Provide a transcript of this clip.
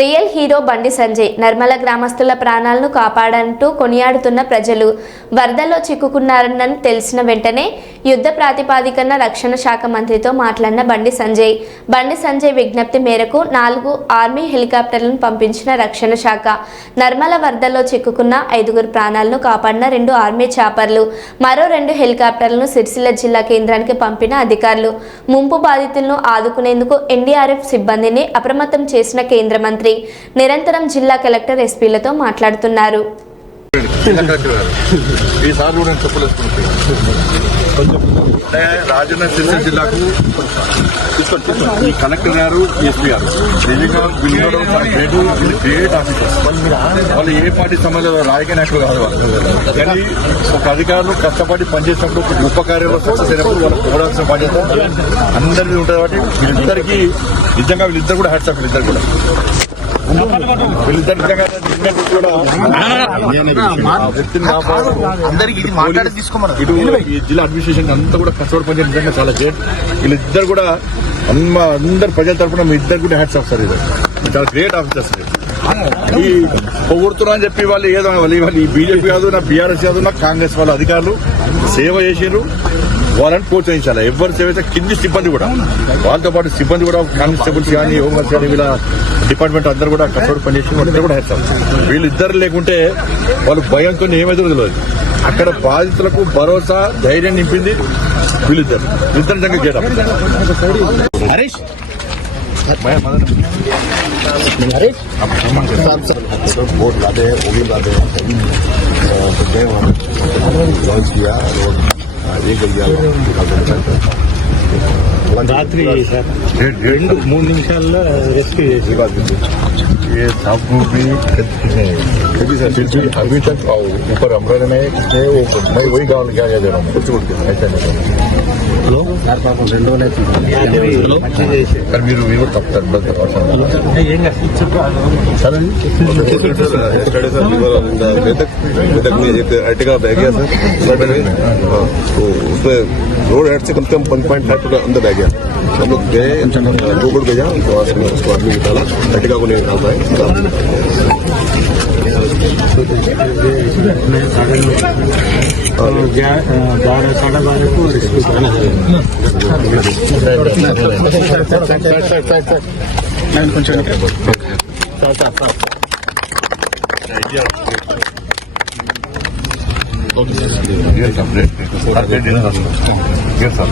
Real hero Bandi Sanjay Narmala గ్రామస్తుల ప్రాణాలను కాపాడంటూ కొనియాడుతున్న ప్రజలు వరదలో చిక్కుకున్నారని తెలిసిన వెంటనే యుద్ధ ప్రాతిపదికన రక్షణ శాఖ మంత్రితో మాట్లాడిన బండి సంజయ్ విజ్ఞప్తి మేరకు 4 ఆర్మీ హెలికాప్టర్లను పంపించిన రక్షణ శాఖ నర్మల వరదలో చిక్కుకున్న 5 ప్రాణాలను కాపాడిన 2 ఆర్మీ చాపర్లు మరో 2 హెలికాప్టర్లను సిరిసిల్ల జిల్లా కేంద్రానికి పంపిన అధికారులు ముంపు బాధితులను ఆదుకునేందుకు ఎన్డీఆర్ఎఫ్ సిబ్బందిని అప్రమత్తం చేసిన కేంద్ర మంత్రి నిరంతరం జిల్లా కలెక్టర్ ఎస్పీలతో మాట్లాడుతున్నారు. రాజన్న సిరిసిల్ల జిల్లాకు ఈ కలెక్టర్ గారు ఎస్పీ గారు గ్రేట్ ఆఫీసర్స్. వాళ్ళు ఏ పార్టీ సంబంధం రాజకీయ నాయకులు కాదు వాళ్ళు, కానీ ఒక అధికారులు కష్టపడి పనిచేసినప్పుడు ఒక గొప్ప కార్యంలో సక్సెస్ అయినప్పుడు వాళ్ళు పోరాల్సిన బాధ్యత అందరికీ ఉంటుంది. కాబట్టి వీళ్ళిద్దరికీ నిజంగా వీళ్ళిద్దరు కూడా హ్యాట్స్ ఆఫ్. వీళ్ళిద్దరు కూడా ఇటు ఈ జిల్లా అడ్మినిస్ట్రేషన్ అంతా కూడా కష్టపడి పనిచేయడం నిజంగా చాలా గ్రేట్. వీళ్ళిద్దరు కూడా అందరు ప్రజల తరఫున మీ ఇద్దరు కూడా హ్యాట్స్ ఆఫ్ సార్. ఇది చాలా గ్రేట్ ఆఫీసర్స్. ఈ పొగుడుతున్నా అని చెప్పి వాళ్ళు ఏదో వాళ్ళు ఈ బీజేపీ కాదు, నా బీఆర్ఎస్ కాదు, నా కాంగ్రెస్ వాళ్ళ అధికారులు సేవ చేసారు. వాళ్ళని ప్రోత్సహించాలి. ఎవరు సేవ అయితే కింది సిబ్బంది కూడా, వాళ్ళతో పాటు సిబ్బంది కూడా కానిస్టేబుల్స్ కానీ హోంగార్డ్స్ కానీ వీళ్ళ డిపార్ట్మెంట్ అందరూ కూడా కష్టపడి పనిచేసి వాళ్ళిద్దరు కూడా హెచ్చారు. వీళ్ళిద్దరు లేకుంటే వాళ్ళు భయంతో ఏమైతే తెలియదు. అక్కడ బాధితులకు భరోసా ధైర్యం నింపింది వీళ్ళిద్దరు నిజంగా చేయడం. రాత్రి 2-3 నిమిషాల్లో రెస్క్యూ చేసి ये आपको भी अभी तक ऊपर अमरा में मैं वही गाँव क्या जा रहा हूँ कुछ ऐसा नहीं. మీరు మీరు తప్పుతారు अर्टिगा बह गया सर. तो उसमें रोड हेड से कम से कम 1.5 फुट अंदर बह गया. हम लोग गए 2 फुट गया तो उसको आदमी निकाला. अर्टिगा को नहीं निकाल पाए. साढ़े 12 को रेस्क्यू करना है. Yes, sir.